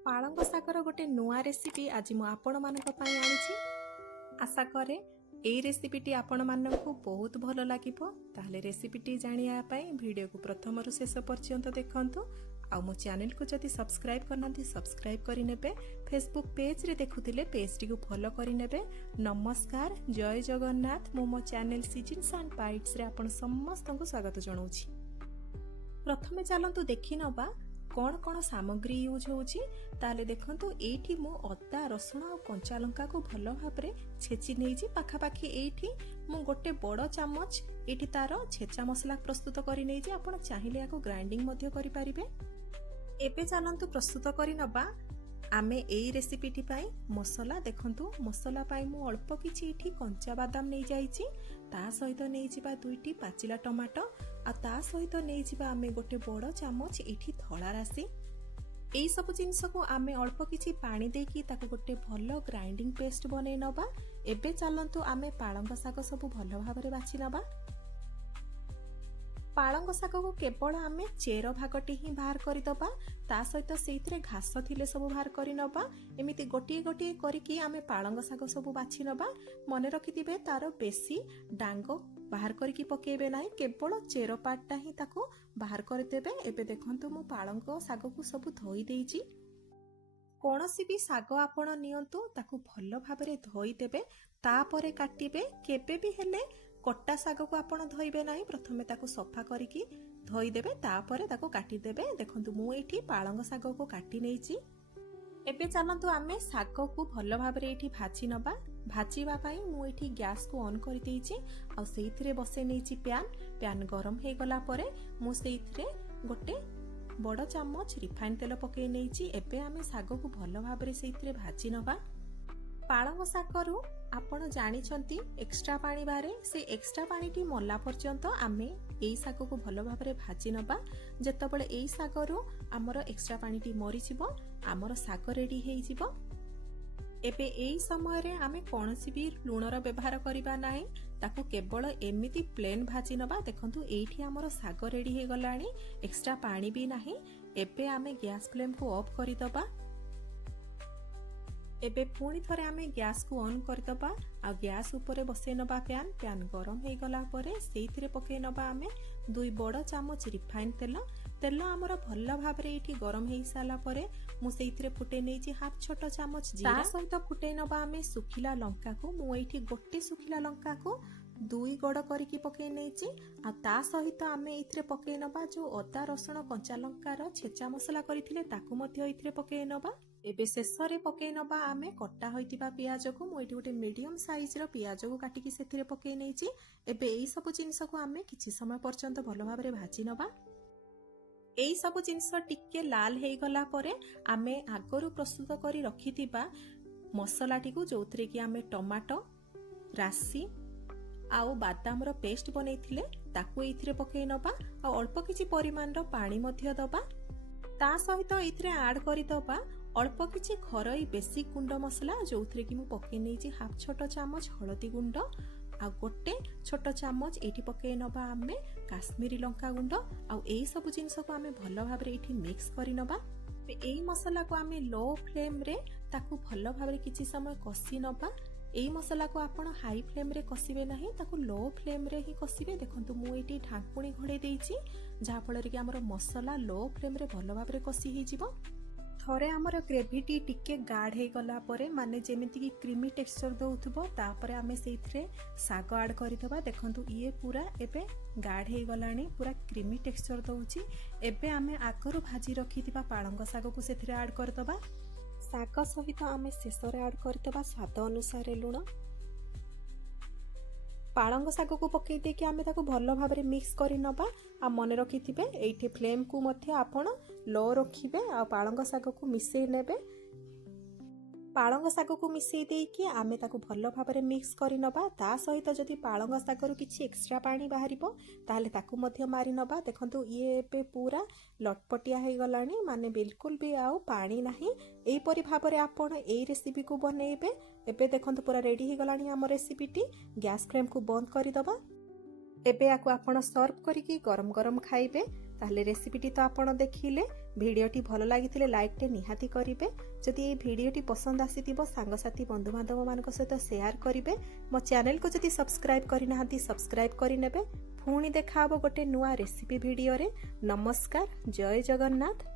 पालंग शागर गोटे नुआ रेसिपी आज मु आपण मानक पई आनिछि। आशा करे एई रेसिपीटी आपण मानकु बहुत भलो लागिबो। ताहले रेसिपीटी जानिया पई वीडियो को प्रथम रु शेष पर्यंत देखंतु। आ मो चैनल को जदि सब्सक्राइब करनांती सब्सक्राइब करि नेबे। फेसबुक पेज रे देखुतिले पेज टी को फॉलो करि नेबे। नमस्कार, जय जगन्नाथ। मो चैनल सीजन्स एंड बाइट्स रे आपण समस्तंकु स्वागत जणाउछि। प्रथमे चलंतु देखि नबा कौन कौन सामग्री यूज होउची। ताले देखंतु एठी मु अदा रसुण और कंचा लंका को भलो भाबरे छेची नेइची। पाखापाखी एठी मु गोटे बड़ चामच एठी तार छेचा मसला प्रस्तुत करि नेइची। आपण चाहिले याको ग्राइंडिंग मध्य करि परिबे। एबे चलंतु प्रस्तुत करि नबा आमे एई रेसिपीटी पाई मसला। देखंतु मसला पाई मु अल्प किछि एठी कंचा बादाम नै जाईची। ता सहित नै जिबा दुईटी पाचिला टमाटो आ ता सहित नै जिबा आमे गोटे बड़ चामच एठी धळा राशि। एई सब जिंस को आमे अल्प किछि पानी देकी ताको गोटे भलो ग्राइंडिंग पेस्ट बनै नबा। एबे चलंतु आमे पालंग शाग सब भलो भाबरे बाछि नबा। पालंग शाग को केवल आमे चेर भागटी ही बाहर करि दबा। ता सहित सेइथरे घास थिले सब बाहर करि नबा। एमिति गोटिए गोटिए करिकि आमे पालंग शाग सब बाछि नबा। मने रखिथिबे तार बेसी डांगो बाहर करिकि पकेबे नाही, केवल चेर पार्टटा ही ताको बाहर कर देबे। एबे देखंतु मु पालंग शाग को सब धोई देइची। कोनोसी भी शाग आपण नियंतु ताको भलो भाबरे धोई देबे, तापरे काटिबे। केबे भी हेले कट्टा शाग को आपण धोइबे नाही, प्रथमे ताको सफा करिकि धोई देबे, तापरे ताको काटि देबे। देखंतु मु एठी पालंग शाग को काटि नेइची। एबे चलंतु आमे शाग को भलो भाबरे एठी भाजी नबा। भाजीबा पई मु एठी गैस को ऑन करि देइची आ सेइथरे बसे नेइची पैन गरम हे गला परे मु सेइथरे गोटे बड़ चामच रिफाइन तेल पके नेइची। एबे आमे शाग को भलो भाबरे सेइथरे भाजी नबा। पालंग शागरु आपण जानिछंती एक्स्ट्रा पानी बारे, से एक्स्ट्रा पानीटी मला पर्यंत आमे एई शाग को भलो भाबरे भाजी नबा। जेतबेले एई शागरु हमर एक्स्ट्रा पानीटी मरि जिवो, हमर शाग रेडी हेइ जिवो। एबे एई समय रे आमे कोनोसी भी लूणर व्यवहार करिबा नाही, ताकू केवल एमिति प्लेन भाजी नबा। देखंतु एठी हमर शाग रेडी हे गलानी, एक्स्ट्रा पानी भी नाही। एबे आमे गैस फ्लेम को ऑफ करि दबा। एबे पुणी थरे आमे गैस को ऑन कर दबा आ गैस ऊपर बसे नबा पैन गरम हे गला परे सेइथरे पके नबा आमे 2 बड़ चामच रिफाइन तेल हमर भल्ला भाबरे एठी गरम हे साला परे मु सेइथरे फुटे नेइची हाफ छोट चामच जीरा। ता सहित फुटे नबा आमे सुखिला लंका को मु एठी गोटे सुखिला लंका को 2 गड़ करिकि पके नेइची। आ ता सहित आमे एथरे पके नबा जो अदा रसुण कंचा लंकार छेचा मसला करिथिले ताकू मध्य एथरे पके नबा। एबे शेषरे पके नबा आमे कट्टा होइतिबा पियाज को मु एठी गोटे मीडियम साइज रो पियाज को काटिकि सेथिरे पके नेइची। एबे एई सब जिंस को आमे किछि समय पर्यंत भलो भाबरे भाजी नबा। एई सब जिंस टिके लाल हे गला परे आमे आगरु प्रस्तुत करी रखितिबा मसलाटी को जोथरे कि आमे टमाटो राशि आउ बादाम रो पेस्ट बनैथिले ताकू एथिरे पके नबा। आ अल्प किछि परिमाण रो पानी मध्य दबा। ता सहित एथिरे ऐड करि दबा अल्प किछि घरोई बेसिक गुंड मसला, जोथरे कि मु पके नेइची हाफ छोट चामच हळदी गुंड आ गोटे छोट चामच एठी पके नबा आमे काश्मीरी लंका गुंड। आ एई सब जिंस को आमे भलो भाबरे एठी मिक्स करि नबा। एई मसला को आमे लो फ्लेम रे ताकू भलो भाबरे किछि समय कसी नबा। एई मसला को आपण हाई फ्लेम रे कसिबे नाही, ताकू लो फ्लेम रे ही कसिबे। देखंतु मु एठी ढाकुणी घोड़े देइची, जहा फल रे कि हमर मसला लो फ्लेम रे भलो भाबरे कसी हे जिवो। थरे हमर ग्रेवीटी टिके गाढ़ हे गला परे माने जेमिति कि क्रीमी टेक्सचर दउथबो, तापरे आमे सेइथरे शाग ऐड करितबा। देखंतु इए पूरा एबे गाढ़ हे गलानी, पूरा क्रीमी टेक्सचर दउची। एबे आमे आगरु भाजी रखितिबा पालंग शाग को सेथरे ऐड करतबा। शाग सहित आमे शेषरे ऐड करतबा स्वाद अनुसार लूण। पालंग शाग को पकई देके आमे ताको भलो भाबरे मिक्स करि नबा। आ मने रखिथिबे एठी फ्लेम को मथे आपण लो रखिबे आ पालंग शाग को मिसई नेबे। पालंग शाग को मिसई देकी आमे ताको भलो भाबरे मिक्स करि नबा। ता सहित जदि पालंग शागरु किछि एक्स्ट्रा पानी बाहरिबो ताले ताको मध्य मारि नबा। देखंतु ये एबे पूरा लटपटिया हे गलानी, माने बिल्कुल भी आउ पानी नाही। एई परि भाबरे आपण एई रेसिपी को बनेइबे। एबे देखंतु पूरा रेडी हे गलानी हमर रेसिपीटी। गैस फ्लेम को बंद करि दबा। एबे याकु आपण सर्व करिकि गरम गरम खाइबे। ताहले रेसिपीटी तो आपण देखिले भिडियोटी भल लागिथिले लाइकटे निहाती करिवे जदि ए भिडियोटी पसंद आसीथिबो सांगसाथी बंधु बांधव मानक सहित शेयर करिवे मो चैनल को जदि सब्सक्राइब करिनाहांती सब्सक्राइब करिनेबे पुणी देखा हबो गोटे नुआ रेसिपी भिडियो रे। नमस्कार, जय जगन्नाथ।